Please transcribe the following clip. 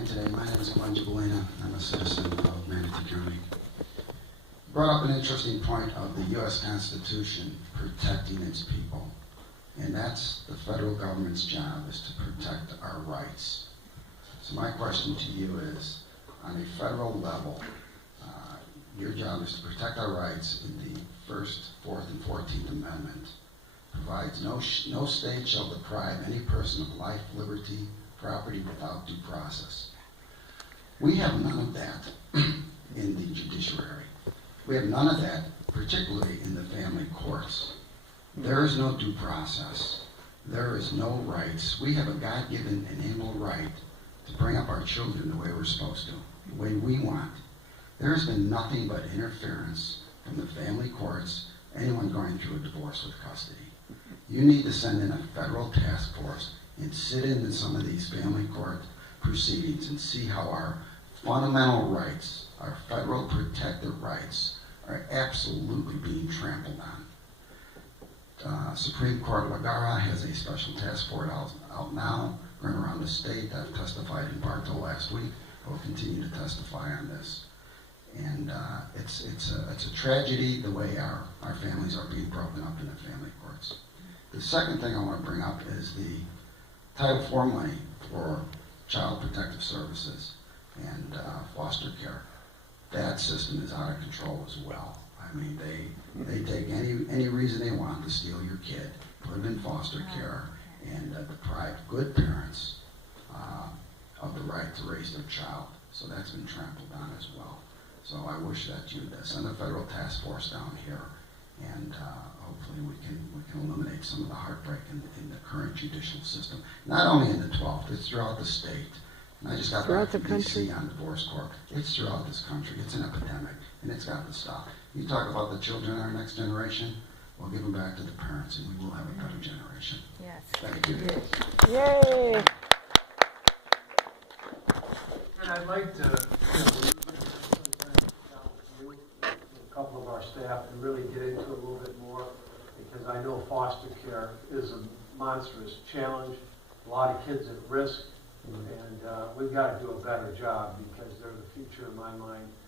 morning today. My name is Glen Gibellina. I'm a citizen of Manatee County. Brought up an interesting point of the U.S. Constitution protecting its people. And that's the federal government's job, is to protect our rights. So my question to you is, on a federal level, your job is to protect our rights in the 1st, 4th, and 14th Amendment. Provides no state shall deprive any person of life, liberty, property without due process. We have none of that in the judiciary. We have none of that, particularly in the family courts. There is no due process. There is no rights. We have a God-given inalienable right to bring up our children the way we're supposed to, the way we want. There's been nothing but interference from the family courts, anyone going through a divorce with custody. You need to send in a federal task force and sit in some of these family court proceedings and see how our fundamental rights, our federal protected rights, are absolutely being trampled on. Supreme Court Lagara has a special task force out now, going around the state. I've testified in Bartow last week. I will continue to testify on this. And it's a tragedy the way our families are being broken up in the family courts. The second thing I want to bring up is the Title IV money for Child Protective Services and foster care. That system is out of control as well. I mean, they take any reason they want to steal your kid, put them in foster care, and deprive good parents of the right to raise their child. So that's been trampled on as well. So I wish that you'd send a federal task force down here, and hopefully we can eliminate some of the heartbreak in the current judicial system. Not only in the 12th, it's throughout the state. And I just got back from D.C. on divorce court. It's throughout this country. It's an epidemic, and it's got to stop. You talk about the children in our next generation, we'll give them back to the parents, and we will have a better generation. Yes. Thank you. Yay! And I'd like to a couple of our staff and really get into it a little bit more, because I know foster care is a monstrous challenge, a lot of kids at risk, and we've got to do a better job, because they're the future, in my mind,